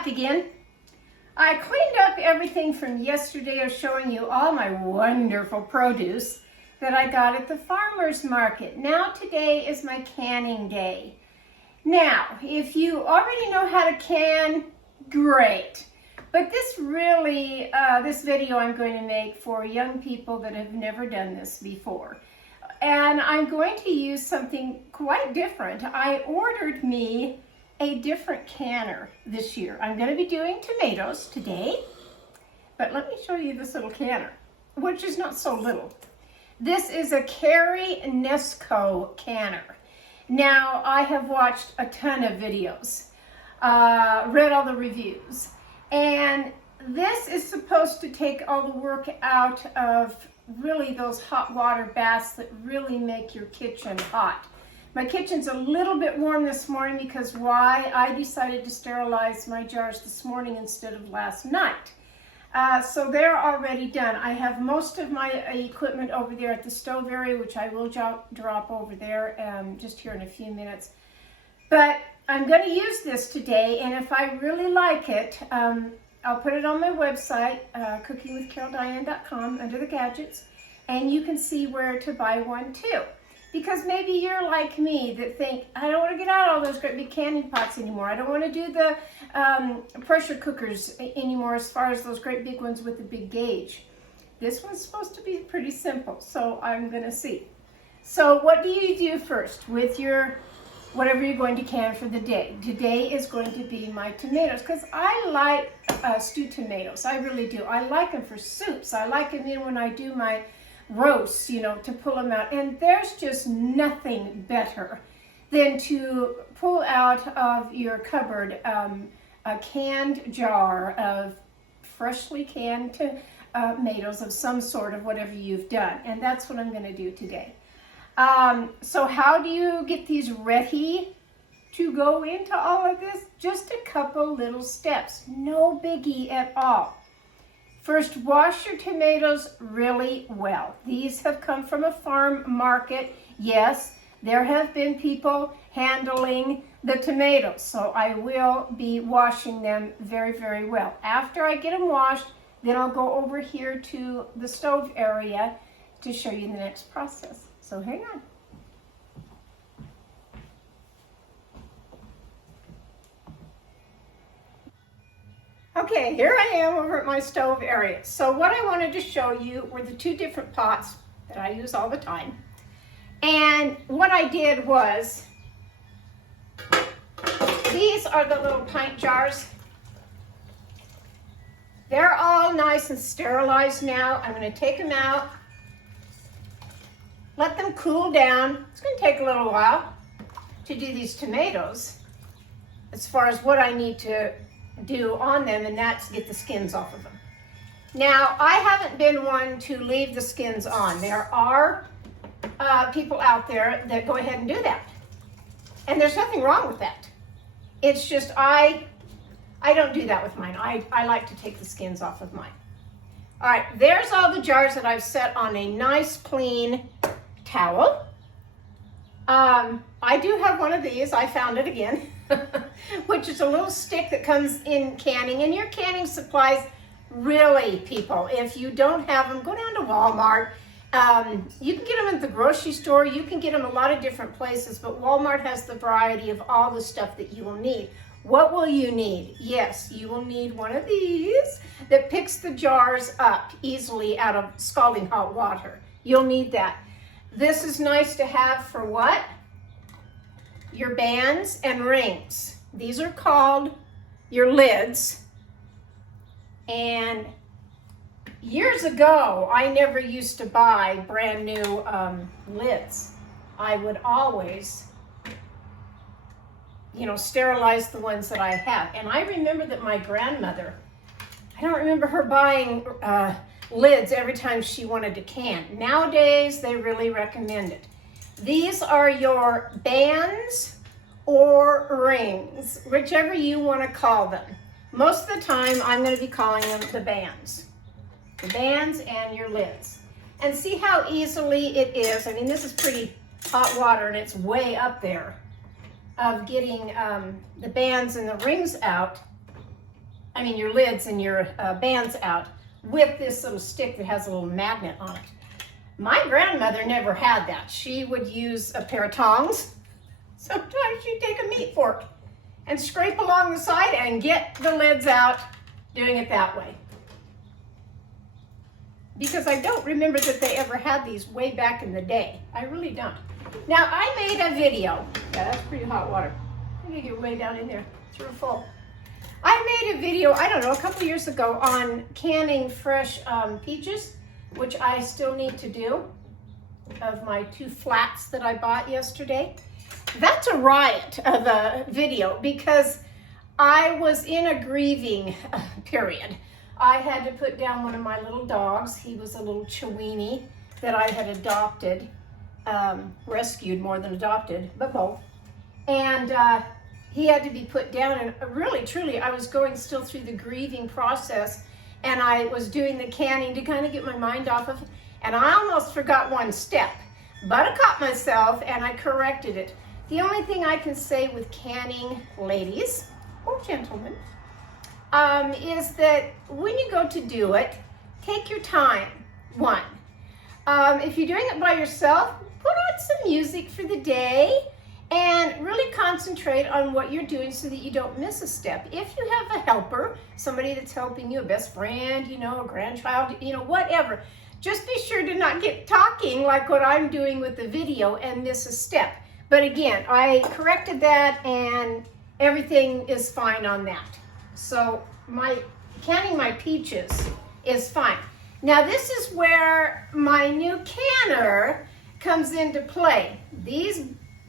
back again. I cleaned up everything from yesterday of showing you all my wonderful produce that I got at the farmer's market. Now today is my canning day. Now, if you already know how to can, great. But this really, this video I'm going to make for young people that have never done this before. And I'm going to use something quite different. I ordered me a different canner this year. I'm going to be doing tomatoes today, but let me show you this little canner, which is not so little. This is a Carry Nesco canner. Now, I have watched a ton of videos, read all the reviews, and this is supposed to take all the work out of really those hot water baths that really make your kitchen hot. My kitchen's a little bit warm this morning because why? I decided to sterilize my jars this morning instead of last night. So they're already done. I have most of my equipment over there at the stove area, which I will drop over there just here in a few minutes. But I'm going to use this today, and if I really like it, I'll put it on my website, cookingwithcaroldiane.com, under the gadgets, and you can see where to buy one too. Because maybe you're like me that think, I don't want to get out all those great big canning pots anymore. I don't want to do the pressure cookers anymore as far as those great big ones with the big gauge. This one's supposed to be pretty simple, so I'm going to see. So what do you do first with your whatever you're going to can for the day? Today is going to be my tomatoes because I like stewed tomatoes. I really do. I like them for soups. I like them in when I do my roasts, you know, to pull them out. And there's just nothing better than to pull out of your cupboard a canned jar of freshly canned tomatoes of some sort of whatever you've done. And that's what I'm going to do today. So how do you get these ready to go into all of this? Just a couple little steps. No biggie at all. First, wash your tomatoes really well. These have come from a farm market. Yes, there have been people handling the tomatoes, so I will be washing them very, very well. After I get them washed, then I'll go over here to the stove area to show you the next process. So hang on. Okay, here I am over at my stove area. So what I wanted to show you were the two different pots that I use all the time. And what I did was, these are the little pint jars. They're all nice and sterilized now. I'm going to take them out, let them cool down. It's going to take a little while to do these tomatoes as far as what I need to do on them, and that's get the skins off of them. Now, I haven't been one to leave the skins on. There are people out there that go ahead and do that. And there's nothing wrong with that. It's just I don't do that with mine. I like to take the skins off of mine. All right, there's all the jars that I've set on a nice clean towel. I do have one of these. I found it again. Which is a little stick that comes in canning. And your canning supplies, really, people, if you don't have them, go down to Walmart. You can get them at the grocery store. You can get them a lot of different places, but Walmart has the variety of all the stuff that you will need. What will you need? Yes, you will need one of these that picks the jars up easily out of scalding hot water. You'll need that. This is nice to have for what? Your bands and rings. These are called your lids. And years ago, I never used to buy brand new lids. I would always, you know, sterilize the ones that I have. And I remember that my grandmother, I don't remember her buying lids every time she wanted to can. Nowadays, they really recommend it. These are your bands or rings, whichever you want to call them. Most of the time, I'm going to be calling them the bands. The bands and your lids. And see how easily it is. I mean, this is pretty hot water and it's way up there of getting the bands and the rings out. your lids and your bands out with this little stick that has a little magnet on it. My grandmother never had that. She would use a pair of tongs. Sometimes she'd take a meat fork and scrape along the side and get the lids out, doing it that way. Because I don't remember that they ever had these way back in the day. I really don't. Now, I made a video. Yeah, that's pretty hot water. I'm gonna get way down in there. It's real full. I made a video, I don't know, a couple years ago on canning fresh peaches, which I still need to do, of my 2 flats that I bought yesterday. That's a riot of a video because I was in a grieving period. I had to put down one of my little dogs. He was a little Chiweenie that I had adopted, rescued more than adopted, but both. And he had to be put down, and really, truly, I was going still through the grieving process, and I was doing the canning to kind of get my mind off of it, and I almost forgot one step, but I caught myself and I corrected it. The only thing I can say with canning, ladies or gentlemen, is that when you go to do it, take your time. One, if you're doing it by yourself, put on some music for the day and really concentrate on what you're doing so that you don't miss a step. If you have a helper, somebody that's helping you, a best friend, a grandchild, whatever, just be sure to not get talking like what I'm doing with the video and miss a step. But again, I corrected that and everything is fine on that. So canning my peaches is fine. Now this is where my new canner comes into play. These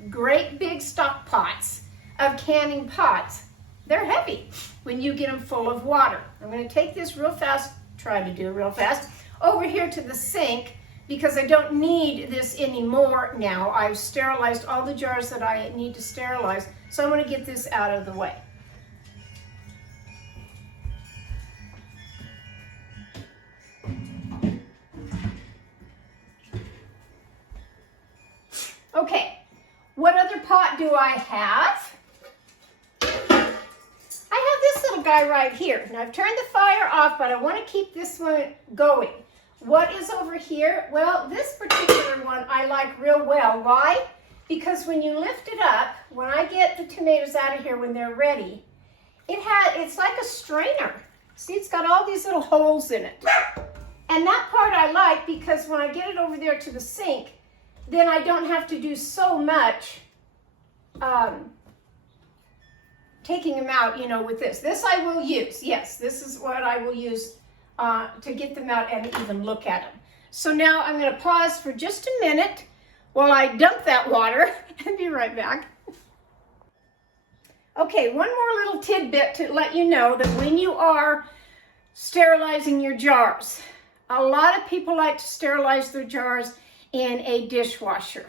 great big stock pots of canning pots, they're heavy when you get them full of water. I'm going to take this real fast, try to do it real fast, over here to the sink because I don't need this anymore now. I've sterilized all the jars that I need to sterilize, so I'm going to get this out of the way. Okay, what other pot do I have? I have this little guy right here. Now I've turned the fire off, but I want to keep this one going. What is over here? Well, this particular one I like real well. Why? Because when you lift it up, when I get the tomatoes out of here when they're ready, it's like a strainer. See, it's got all these little holes in it. And that part I like because when I get it over there to the sink, then I don't have to do so much taking them out, with this. This I will use. Yes, this is what I will use to get them out and even look at them. So now I'm going to pause for just a minute while I dump that water and be right back. Okay, one more little tidbit to let you know that when you are sterilizing your jars, a lot of people like to sterilize their jars in a dishwasher.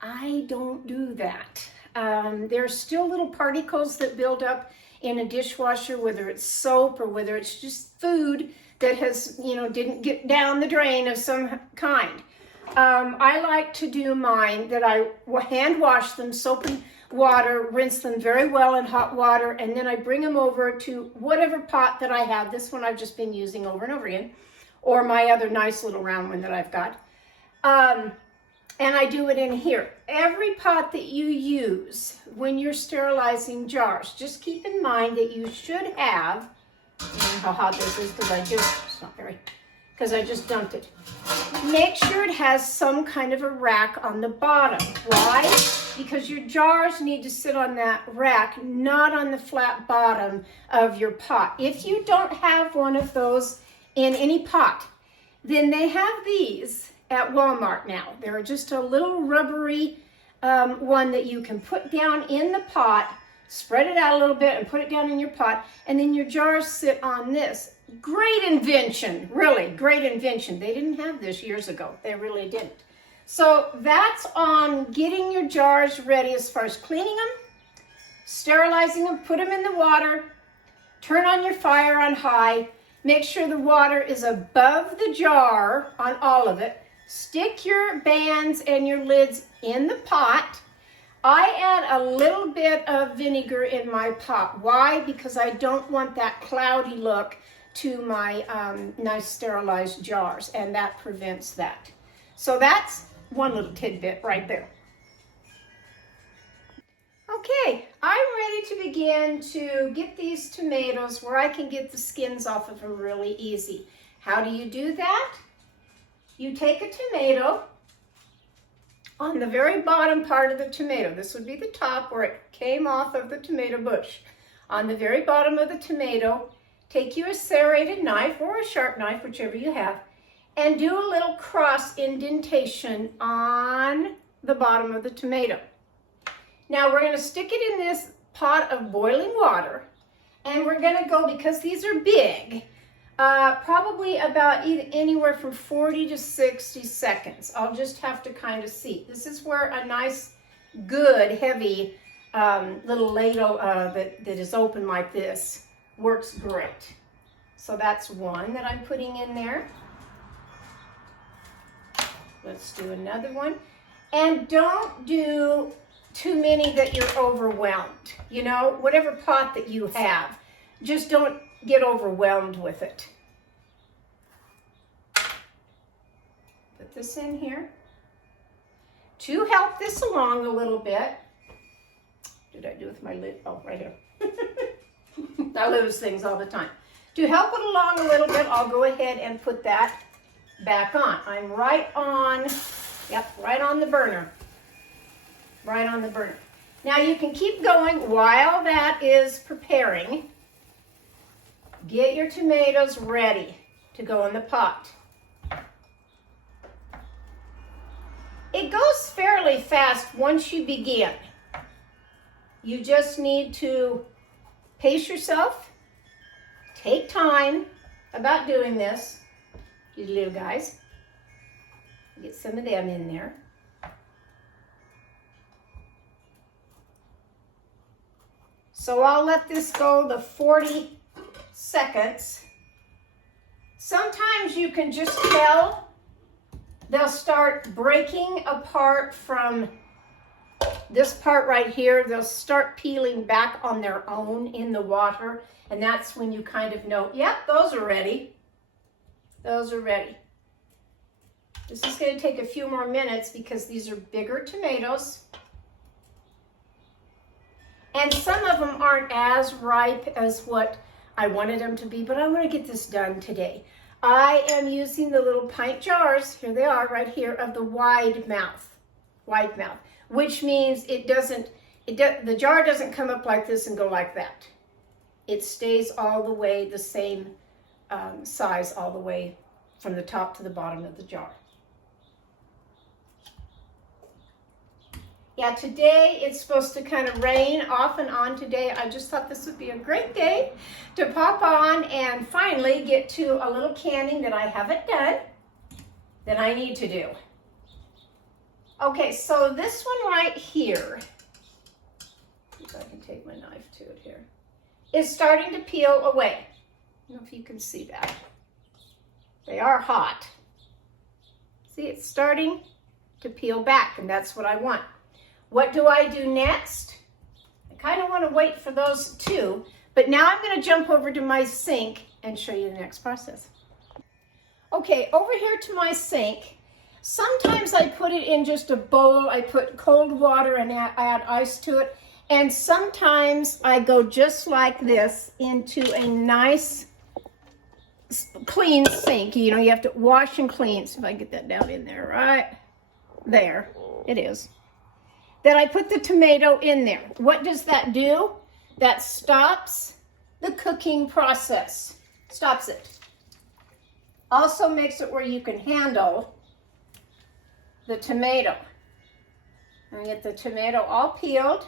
I don't do that. There's still little particles that build up in a dishwasher, whether it's soap or whether it's just food that has, didn't get down the drain of some kind. I like to do mine that I hand wash them, soap and water, rinse them very well in hot water, and then I bring them over to whatever pot that I have. This one I've just been using over and over again, or my other nice little round one that I've got. And I do it in here. Every pot that you use when you're sterilizing jars, just keep in mind that you should have, how hot this is because I just dumped it. Make sure it has some kind of a rack on the bottom. Why? Because your jars need to sit on that rack, not on the flat bottom of your pot. If you don't have one of those in any pot, then they have these at Walmart now. They're just a little rubbery one that you can put down in the pot, spread it out a little bit and put it down in your pot, and then your jars sit on this. Great invention, really, great invention. They didn't have this years ago. They really didn't. So that's on getting your jars ready as far as cleaning them, sterilizing them, put them in the water, turn on your fire on high, make sure the water is above the jar on all of it. Stick your bands and your lids in the pot. I add a little bit of vinegar in my pot. Why? Because I don't want that cloudy look to my nice sterilized jars, and that prevents that. So that's one little tidbit right there. Okay, I'm ready to begin to get these tomatoes where I can get the skins off of them really easy. How do you do that? You take a tomato, on the very bottom part of the tomato, this would be the top where it came off of the tomato bush. On the very bottom of the tomato, take you a serrated knife or a sharp knife, whichever you have, and do a little cross indentation on the bottom of the tomato. Now we're going to stick it in this pot of boiling water, and we're going to go, because these are big, probably about anywhere from 40 to 60 seconds. I'll just have to kind of see. This is where a nice, good, heavy little ladle that is open like this works great. So that's one that I'm putting in there. Let's do another one. And don't do too many that you're overwhelmed. You know, whatever pot that you have, just don't get overwhelmed with it. Put this in here. To help this along a little bit, did I do with my lid? Oh, right here. I lose things all the time. To help it along a little bit, I'll go ahead and put that back on. I'm right on, right on the burner. Right on the burner. Now you can keep going while that is preparing. Get your tomatoes ready to go in the pot. It goes fairly fast once you begin. You just need to pace yourself, take time about doing this. You little guys, get some of them in there. So I'll let this go the 40 seconds. Sometimes you can just tell they'll start breaking apart from this part right here. They'll start peeling back on their own in the water. And that's when you kind of know, yep, those are ready. Those are ready. This is going to take a few more minutes because these are bigger tomatoes. And some of them aren't as ripe as what I wanted them to be, but I want to get this done today. I am using the little pint jars, here they are right here, of the wide mouth, which means the jar doesn't come up like this and go like that. It stays all the way the same size all the way from the top to the bottom of the jar. Yeah, today it's supposed to kind of rain off and on today. I just thought this would be a great day to pop on and finally get to a little canning that I haven't done that I need to do. Okay, so this one right here, if I can take my knife to it here, is starting to peel away. I don't know if you can see that. They are hot. See, it's starting to peel back, and that's what I want. What do I do next? I kind of want to wait for those two, but now I'm going to jump over to my sink and show you the next process. Okay, over here to my sink. Sometimes I put it in just a bowl. I put cold water and add ice to it. And sometimes I go just like this into a nice clean sink. You know, you have to wash and clean. So if I get that down in there, right there, it is. Then I put the tomato in there. What does that do? That stops the cooking process. Stops it. Also makes it where you can handle the tomato. And get the tomato all peeled.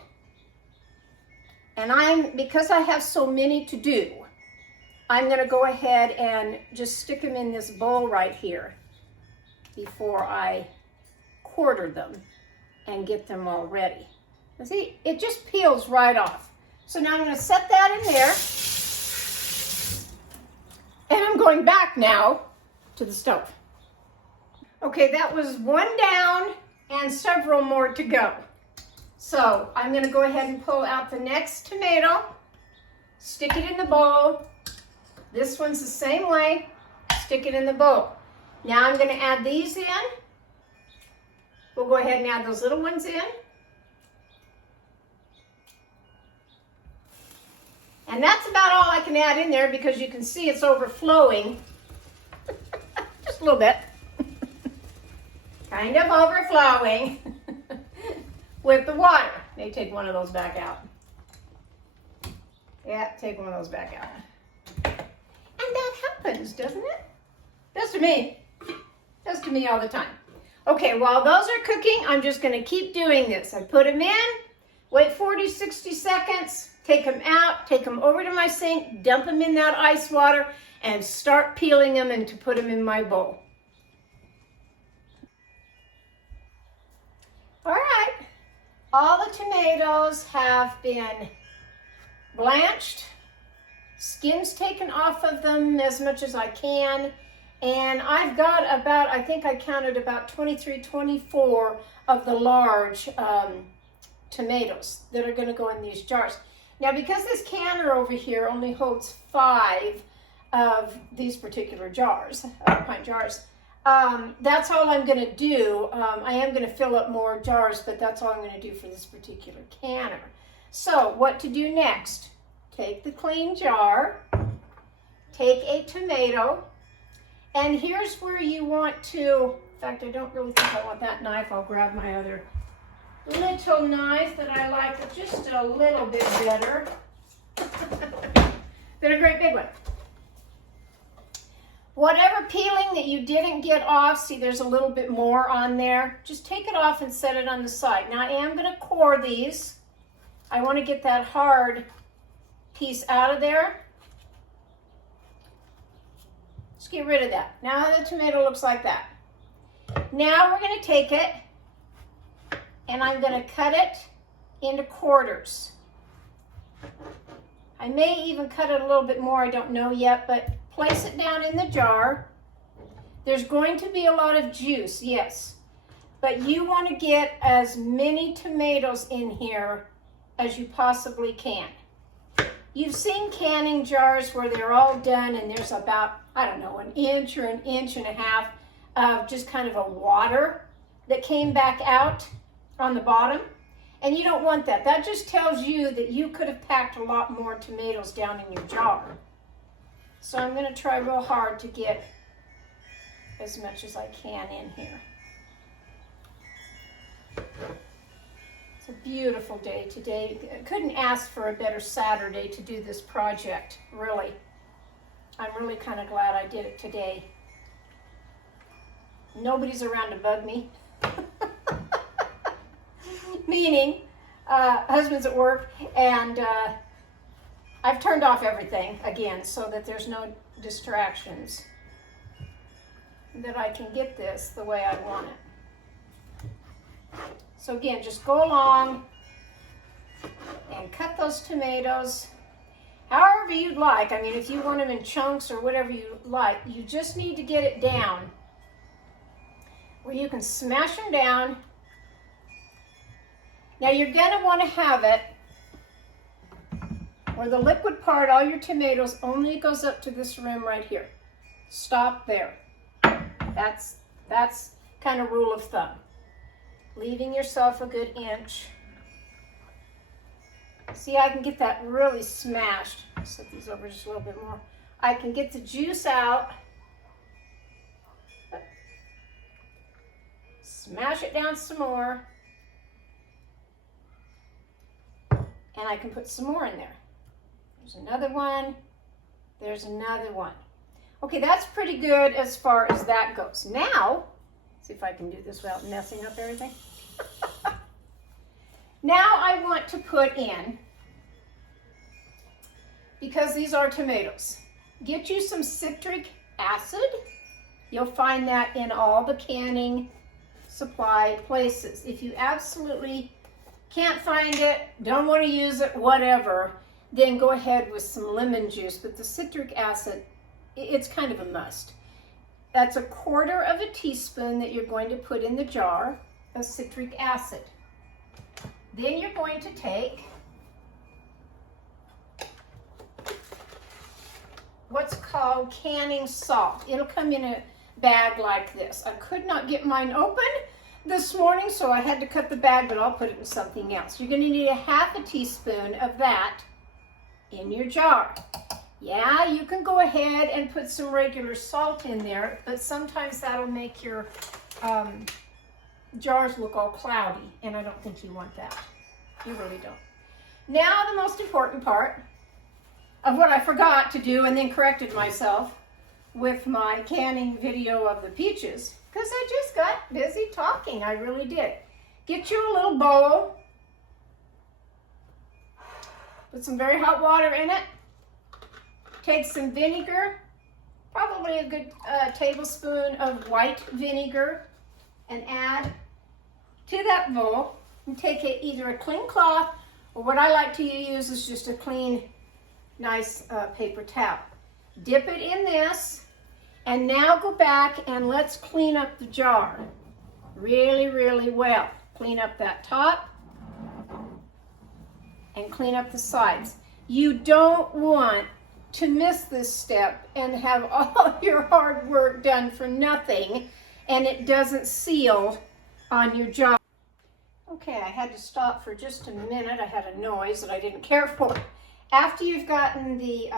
And because I have so many to do, I'm going to go ahead and just stick them in this bowl right here before I quarter them and get them all ready. And see, it just peels right off. So now I'm going to set that in there. And I'm going back now to the stove. Okay, that was one down and several more to go. So I'm going to go ahead and pull out the next tomato, stick it in the bowl. This one's the same way, stick it in the bowl. Now I'm going to add these in. We'll go ahead and add those little ones in. And that's about all I can add in there because you can see it's overflowing. Just a little bit. Kind of overflowing with the water. Maybe take one of those back out. Yeah, take one of those back out. And that happens, doesn't it? Does to me. Does to me all the time. Okay, while those are cooking, I'm just going to keep doing this. I put them in, wait 40, 60 seconds, take them out, take them over to my sink, dump them in that ice water, and start peeling them and to put them in my bowl. All right, all the tomatoes have been blanched, skins taken off of them as much as I can, and I've got about, I think I counted about 23, 24 of the large tomatoes that are going to go in these jars. Now, because this canner over here only holds 5 of these particular jars, pint jars, that's all I'm going to do. I am going to fill up more jars, but that's all I'm going to do for this particular canner. So what to do next? Take the clean jar, take a tomato, and here's where you want to, in fact, I don't really think I want that knife. I'll grab my other little knife that I like just a little bit better than a great big one. Whatever peeling that you didn't get off, see there's a little bit more on there, just take it off and set it on the side. Now I am going to core these. I want to get that hard piece out of there. Just get rid of that. Now the tomato looks like that. Now we're going to take it and I'm going to cut it into quarters. I may even cut it a little bit more, I don't know yet, but place it down in the jar. There's going to be a lot of juice, yes, but you want to get as many tomatoes in here as you possibly can. You've seen canning jars where they're all done and there's about, I don't know, an inch or an inch and a half of just kind of a water that came back out on the bottom. And you don't want that. That just tells you that you could have packed a lot more tomatoes down in your jar. So I'm going to try real hard to get as much as I can in here. It's a beautiful day today. I couldn't ask for a better Saturday to do this project, really. I'm really kind of glad I did it today. Nobody's around to bug me. Meaning, husband's at work, and I've turned off everything again so that there's no distractions, that I can get this the way I want it. So again, just go along and cut those tomatoes however you'd like. I mean, if you want them in chunks or whatever you like, you just need to get it down where you can smash them down. Now you're going to want to have it where the liquid part, all your tomatoes, only goes up to this rim right here. Stop there. That's kind of rule of thumb. Leaving yourself a good inch. See, I can get that really smashed. Set these over just a little bit more. I can get the juice out. Smash it down some more. And I can put some more in there. There's another one. There's another one. Okay, that's pretty good as far as that goes. Now, see if I can do this without messing up everything. Now I want to put in, because these are tomatoes, get you some citric acid. You'll find that in all the canning supply places. If you absolutely can't find it, don't want to use it, whatever, then go ahead with some lemon juice. But the citric acid, it's kind of a must. That's 1/4 of a teaspoon that you're going to put in the jar of citric acid. Then you're going to take what's called canning salt. It'll come in a bag like this. I could not get mine open this morning, so I had to cut the bag, but I'll put it in something else. You're going to need a half a teaspoon of that in your jar. Yeah, you can go ahead and put some regular salt in there, but sometimes that'll make your jars look all cloudy, and I don't think you want that. You really don't. Now the most important part of what I forgot to do and then corrected myself with my canning video of the peaches, because I just got busy talking. I really did. Get you a little bowl. Put some very hot water in it. Take some vinegar, probably a good tablespoon of white vinegar, and add to that bowl. And take either a clean cloth, or what I like to use is just a clean, nice paper towel. Dip it in this, and now go back and let's clean up the jar really, really well. Clean up that top and clean up the sides. You don't want to miss this step and have all your hard work done for nothing and it doesn't seal on your jar. Okay, I had to stop for just a minute. I had a noise that I didn't care for. After you've gotten the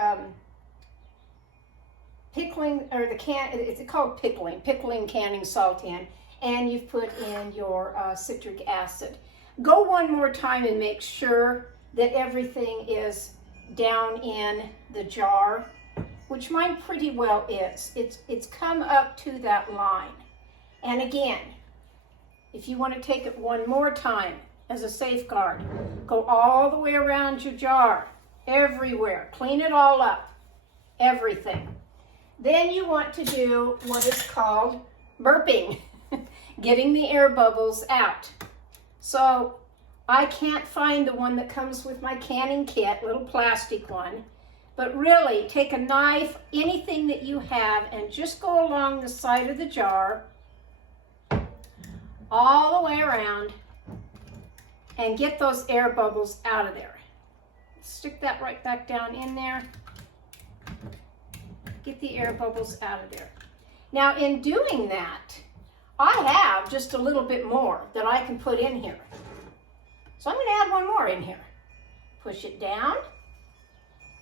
pickling, or the it's called pickling canning salt in, and you've put in your citric acid. Go one more time and make sure that everything is down in the jar, which mine pretty well is. It's come up to that line. And again, if you want to take it one more time as a safeguard, go all the way around your jar, everywhere. Clean it all up, everything. Then you want to do what is called burping, getting the air bubbles out. So I can't find the one that comes with my canning kit, little plastic one, but really take a knife, anything that you have, and just go along the side of the jar, all the way around, and get those air bubbles out of there. Stick that right back down in there. Get the air bubbles out of there. Now in doing that, I have just a little bit more that I can put in here. So I'm going to add one more in here. Push it down,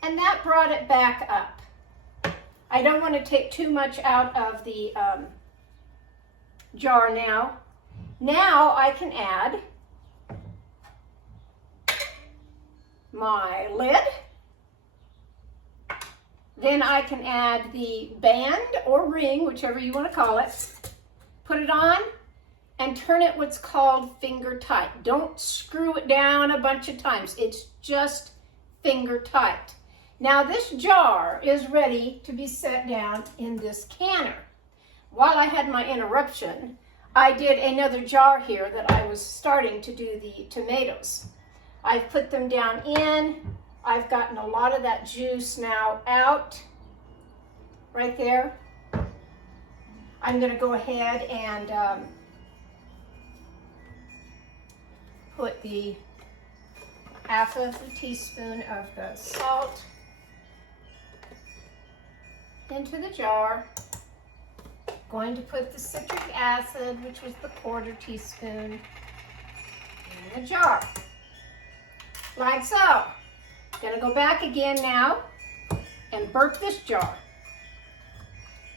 and that brought it back up. I don't want to take too much out of the jar now. Now I can add my lid. Then I can add the band or ring, whichever you want to call it. Put it on and turn it what's called finger tight. Don't screw it down a bunch of times. It's just finger tight. Now this jar is ready to be set down in this canner. While I had my interruption, I did another jar here that I was starting to do the tomatoes. I've put them down in. I've gotten a lot of that juice now out right there. I'm going to go ahead and put the half of a teaspoon of the salt into the jar. Going to put the citric acid, which was the quarter teaspoon, in the jar, like so. Gonna go back again now and burp this jar,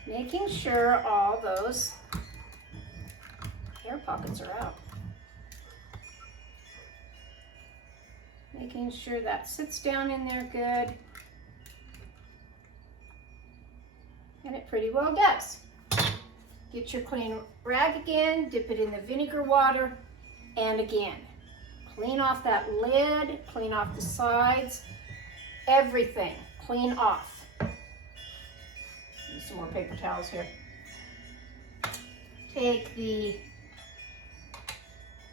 making sure all those air pockets are out. Making sure that sits down in there good, and it pretty well does. Get your clean rag again, dip it in the vinegar water, and again, clean off that lid, clean off the sides, everything, clean off. Use some more paper towels here. Take the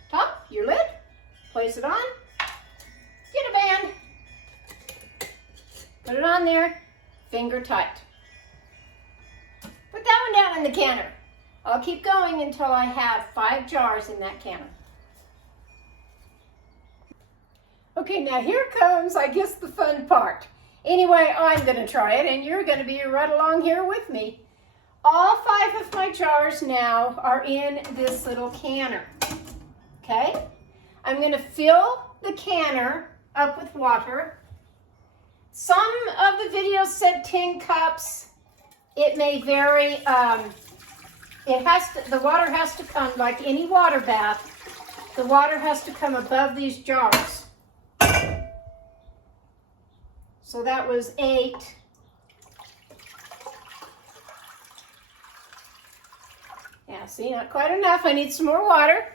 top, your lid, place it on, get a band, put it on there, finger tight. Put that one down in the canner. I'll keep going until I have 5 jars in that canner. Okay, now here comes, I guess, the fun part. Anyway, I'm going to try it, and you're going to be right along here with me. All 5 of my jars now are in this little canner, okay? I'm going to fill the canner up with water. Some of the videos said 10 cups. It may vary. The water has to come, like any water bath, the water has to come above these jars. So that was 8. Yeah, see, not quite enough. I need some more water.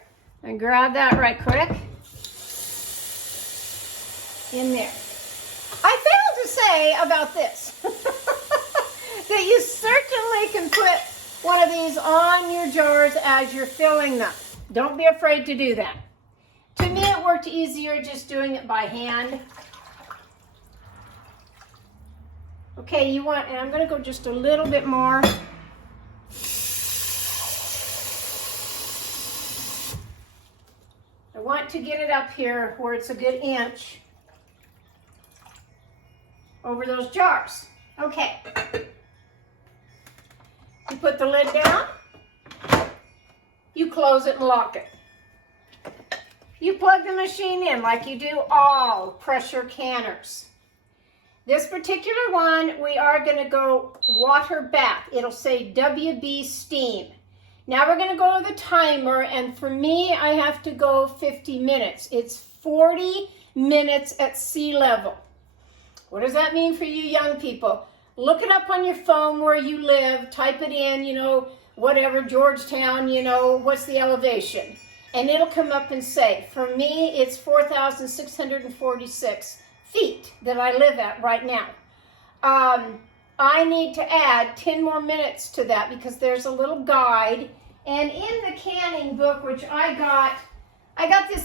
I grab that right quick. In there. I failed to say about this that you certainly can put one of these on your jars as you're filling them. Don't be afraid to do that. To me, it worked easier just doing it by hand. Okay, and I'm going to go just a little bit more. I want to get it up here where it's a good inch over those jars. Okay. You put the lid down. You close it and lock it. You plug the machine in like you do all pressure canners. This particular one, we are going to go water bath. It'll say WB steam. Now we're going to go to the timer, and for me, I have to go 50 minutes. It's 40 minutes at sea level. What does that mean for you young people? Look it up on your phone where you live. Type it in, whatever, Georgetown, what's the elevation? And it'll come up and say, for me, it's 4,646 feet that I live at right now. I need to add 10 more minutes to that because there's a little guide. And in the canning book, which I got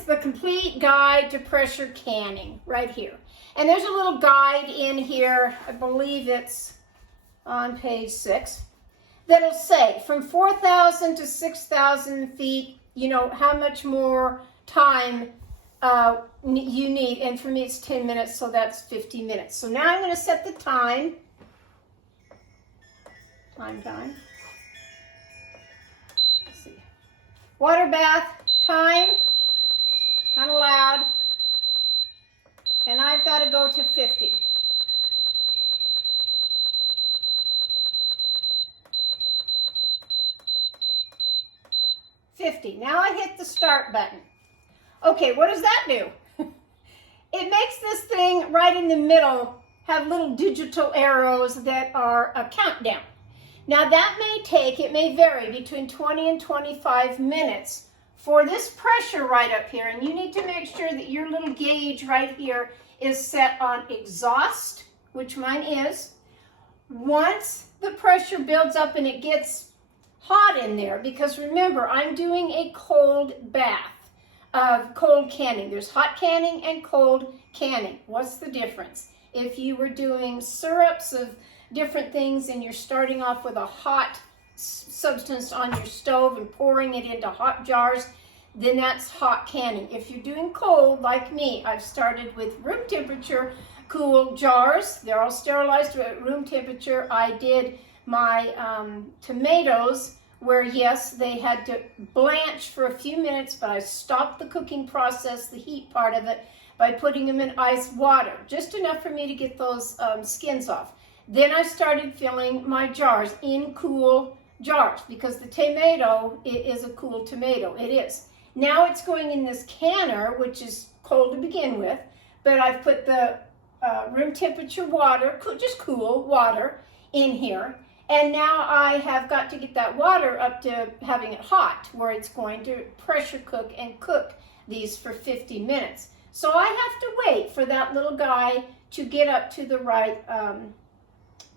the complete guide to pressure canning right here. And there's a little guide in here, I believe it's on page 6, that'll say from 4,000 to 6,000 feet, how much more time you need. And for me, it's 10 minutes, so that's 50 minutes. So now I'm going to set the time. Time. Let's see. Water bath time. Kind of loud. And I've got to go to 50. Now I hit the start button. Okay, what does that do? It makes this thing right in the middle have little digital arrows that are a countdown. Now that it may vary between 20 and 25 minutes for this pressure right up here. And you need to make sure that your little gauge right here is set on exhaust, which mine is. Once the pressure builds up and it gets hot in there, because remember, I'm doing a cold bath of cold canning. There's hot canning and cold canning. What's the difference? If you were doing syrups of different things and you're starting off with a hot substance on your stove and pouring it into hot jars, then that's hot canning. If you're doing cold, like me, I've started with room temperature cool jars. They're all sterilized at room temperature. I did my tomatoes where, yes, they had to blanch for a few minutes, but I stopped the cooking process, the heat part of it, by putting them in ice water, just enough for me to get those skins off. Then I started filling my jars in cool jars because the tomato is a cool tomato. It is. Now it's going in this canner, which is cold to begin with, but I've put the room temperature water, just cool water, in here. And now I have got to get that water up to having it hot, where it's going to pressure cook and cook these for 50 minutes. So I have to wait for that little guy to get up to the right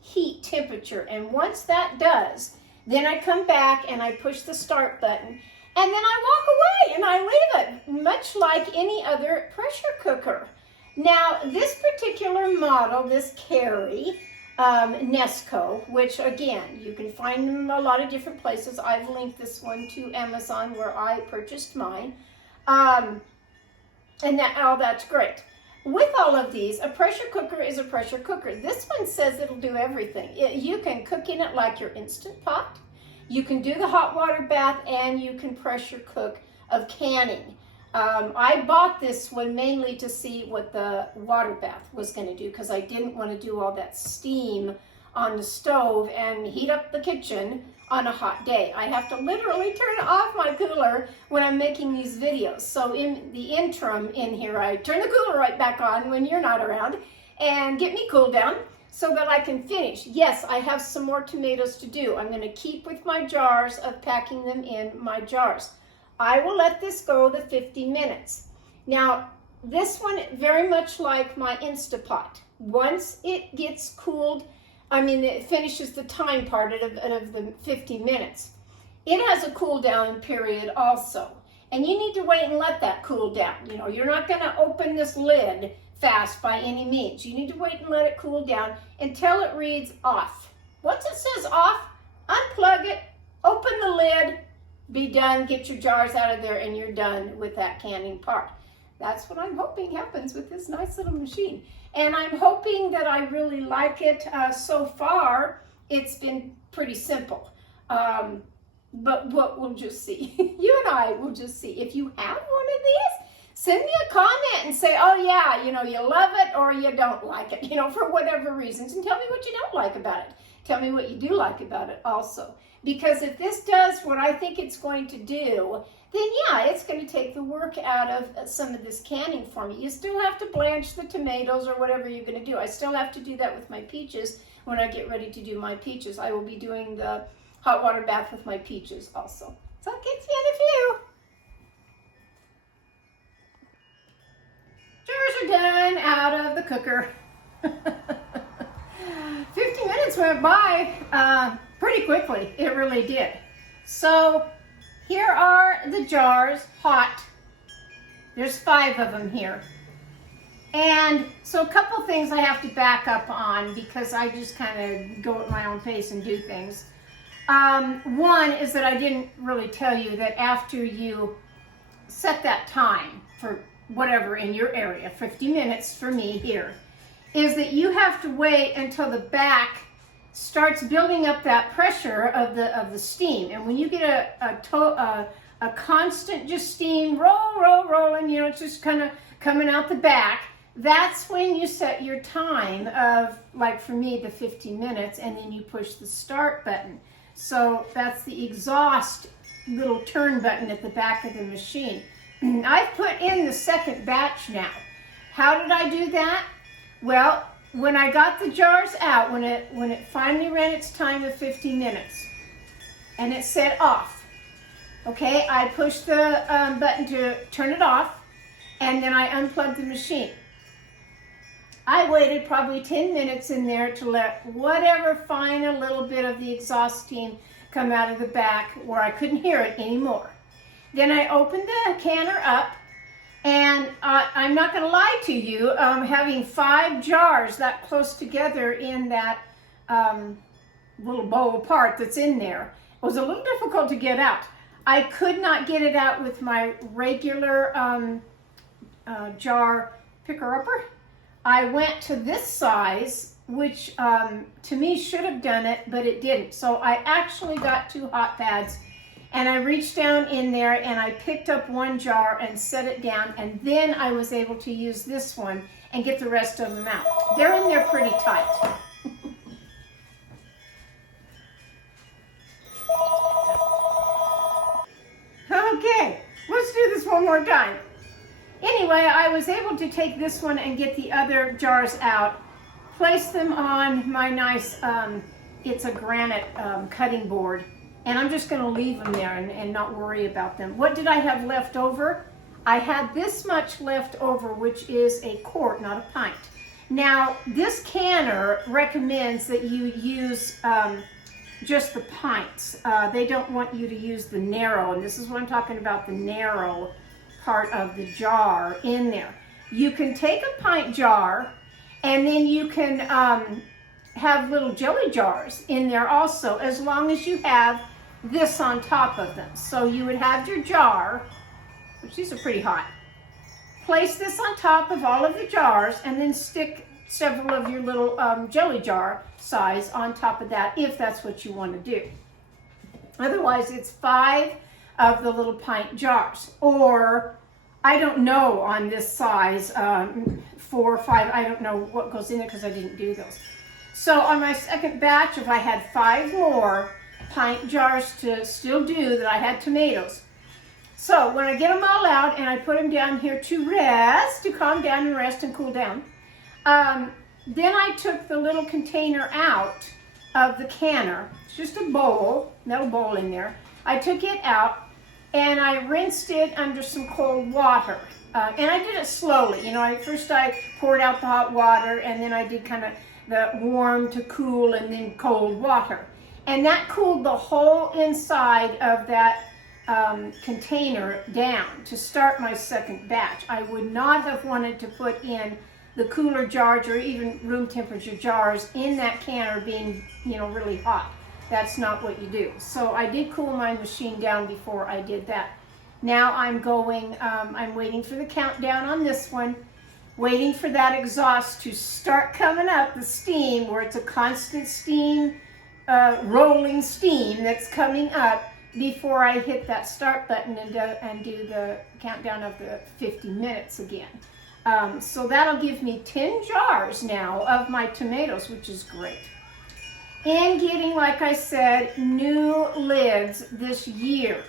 heat temperature. And once that does, then I come back and I push the start button. And then I walk away and I leave it, much like any other pressure cooker. Now, this particular model, this Carry, Nesco, which again, you can find them a lot of different places. I've linked this one to Amazon where I purchased mine. And that's great. with all of these, a pressure cooker is a pressure cooker. This one says it'll do everything. You can cook in it like your Instant Pot. You can do the hot water bath, and you can pressure cook of canning. I bought this one mainly to see what the water bath was going to do, because I didn't want to do all that steam on the stove and heat up the kitchen on a hot day. I have to literally turn off my cooler when I'm making these videos. So in the interim in here, I turn the cooler right back on when you're not around and get me cooled down so that I can finish. Yes, I have some more tomatoes to do. I'm going to keep with my jars of packing them in my jars. I will let this go the 50 minutes. Now, this one, very much like my Instapot, once it gets cooled, it finishes the time part of the 50 minutes. It has a cool down period also. And you need to wait and let that cool down. You're not going to open this lid fast by any means. You need to wait and let it cool down until it reads off. Once it says off, unplug it, open the lid, be done, get your jars out of there, and you're done with that canning part. That's what I'm hoping happens with this nice little machine. And I'm hoping that I really like it. So far, it's been pretty simple. But we'll just see. You and I will just see. If you have one of these, send me a comment and say, oh yeah, you love it or you don't like it, for whatever reasons. And tell me what you don't like about it. Tell me what you do like about it also. Because if this does what I think it's going to do, then yeah, it's going to take the work out of some of this canning for me. You still have to blanch the tomatoes or whatever you're going to do. I still have to do that with my peaches when I get ready to do my peaches. I will be doing the hot water bath with my peaches also. So I'll get you in a few. Jars are done out of the cooker. 50 minutes went by pretty quickly. It really did. So here are the jars, hot. There's 5 of them here. And so a couple things I have to back up on because I just kind of go at my own pace and do things. One is that I didn't really tell you that after you set that time for whatever in your area, 50 minutes for me here, is that you have to wait until the back starts building up that pressure of the steam. And when you get a constant just steam rolling, it's just kind of coming out the back, that's when you set your time of, like for me, the 50 minutes, and then you push the start button. So that's the exhaust little turn button at the back of the machine. I've put in the second batch now. How did I do that? Well, when I got the jars out, when it finally ran its time of 50 minutes, and it said off, okay, I pushed the button to turn it off, and then I unplugged the machine. I waited probably 10 minutes in there to let whatever final little bit of the exhaust steam come out of the back where I couldn't hear it anymore. Then I opened the canner up, and I'm not going to lie to you, having 5 jars that close together in that little bowl part that's in there was a little difficult to get out. I could not get it out with my regular jar picker-upper. I went to this size, which to me should have done it, but it didn't. So I actually got 2 hot pads, and I reached down in there and I picked up 1 jar and set it down, and then I was able to use this one and get the rest of them out. They're in there pretty tight. Okay, let's do this one more time. Anyway, I was able to take this one and get the other jars out, place them on my nice, it's a granite cutting board, and I'm just going to leave them there and not worry about them. What did I have left over? I had this much left over, which is a quart, not a pint. Now, this canner recommends that you use just the pints. They don't want you to use the narrow, and this is what I'm talking about, the narrow part of the jar in there. You can take a pint jar, and then you can have little jelly jars in there also, as long as you have this on top of them. So you would have your jar, which these are pretty hot, place this on top of all of the jars and then stick several of your little jelly jar size on top of that if that's what you want to do. Otherwise, it's 5 of the little pint jars, or I don't know on this size, 4 or 5, I don't know what goes in it because I didn't do those. So on my second batch, if I had 5 more pint jars to still do that I had tomatoes. So when I get them all out and I put them down here to rest, to calm down and rest and cool down, then I took the little container out of the canner. It's just a bowl, metal bowl in there. I took it out and I rinsed it under some cold water. And I did it slowly. You know, first I poured out the hot water, and then I did kind of the warm to cool and then cold water. And that cooled the whole inside of that container down to start my second batch. I would not have wanted to put in the cooler jars or even room temperature jars in that canner being, you know, really hot. That's not what you do. So I did cool my machine down before I did that. Now I'm going, I'm waiting for the countdown on this one, waiting for that exhaust to start coming up, the steam, where it's a constant steam, rolling steam that's coming up before I hit that start button and do the countdown of the 50 minutes again. So that'll give me 10 jars now of my tomatoes, which is great. And getting, like I said, new lids this year.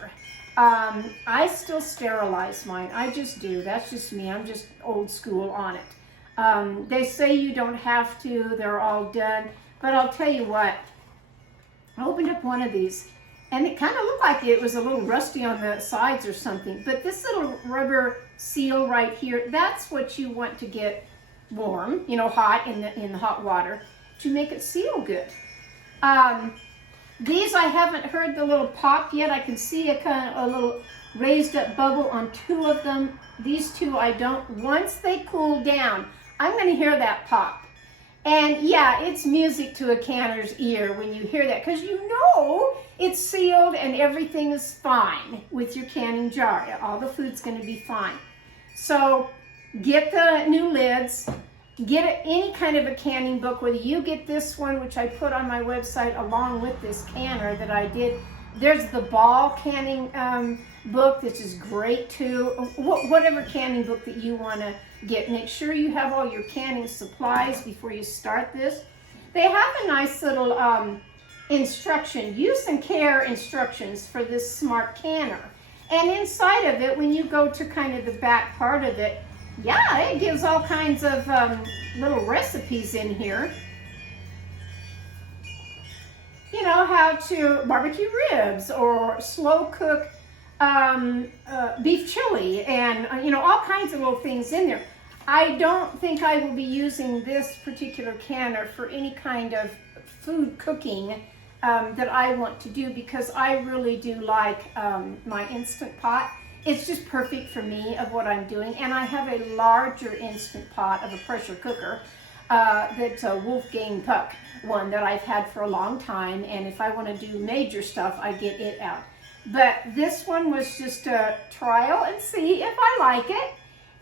I still sterilize mine. I just do. That's just me. I'm just old school on it. They say you don't have to. They're all done. But I'll tell you what. I opened up one of these, and it kind of looked like it was a little rusty on the sides or something. But this little rubber seal right here, that's what you want to get warm, you know, hot in the hot water to make it seal good. These I haven't heard the little pop yet. I can see a little raised up bubble on 2 of them. These 2 I don't. Once they cool down, I'm going to hear that pop. And yeah, it's music to a canner's ear when you hear that, because you know it's sealed and everything is fine with your canning jar. All the food's going to be fine. So get the new lids. Get any kind of a canning book, whether you get this one, which I put on my website along with this canner that I did. There's the ball canning book, which is great too. Whatever canning book that you want to get. Make sure you have all your canning supplies before you start this. They have a nice little use and care instructions for this smart canner. And inside of it, when you go to kind of the back part of it, yeah, it gives all kinds of little recipes in here. You know, how to barbecue ribs or slow cook beef chili, and you know, all kinds of little things in there. I don't think I will be using this particular canner for any kind of food cooking that I want to do, because I really do like my Instant Pot. It's just perfect for me of what I'm doing. And I have a larger Instant Pot of a pressure cooker that's a Wolfgang Puck one that I've had for a long time. And if I want to do major stuff, I get it out. But this one was just a trial and see if I like it.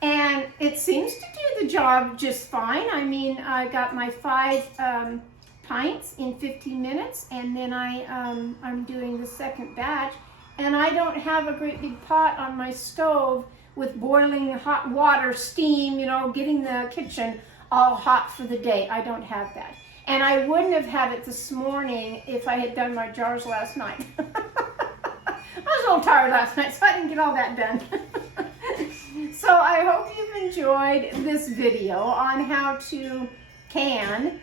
And it seems to do the job just fine. I mean, I got my 5 pints in 15 minutes, and then I'm doing the second batch. And I don't have a great big pot on my stove with boiling hot water, steam, you know, getting the kitchen all hot for the day. I don't have that. And I wouldn't have had it this morning if I had done my jars last night. I was a little tired last night, so I didn't get all that done. So I hope you've enjoyed this video on how to can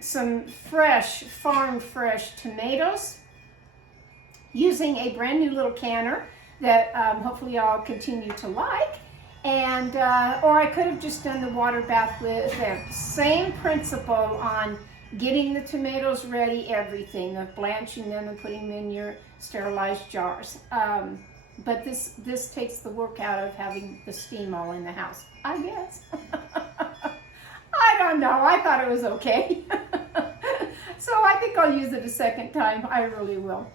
some fresh, farm fresh tomatoes, using a brand new little canner that hopefully I'll continue to like. And or I could have just done the water bath with the same principle on getting the tomatoes ready, everything, of blanching them and putting them in your sterilized jars. But this takes the work out of having the steam all in the house, I guess. I don't know. I thought it was okay. So I think I'll use it a second time. I really will.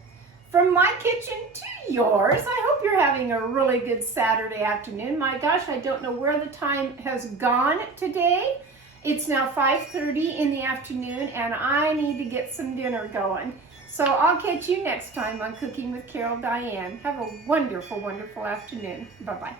From my kitchen to yours, I hope you're having a really good Saturday afternoon. My gosh, I don't know where the time has gone today. It's now 5:30 in the afternoon and I need to get some dinner going. So I'll catch you next time on Cooking with Carol Diane. Have a wonderful, wonderful afternoon. Bye-bye.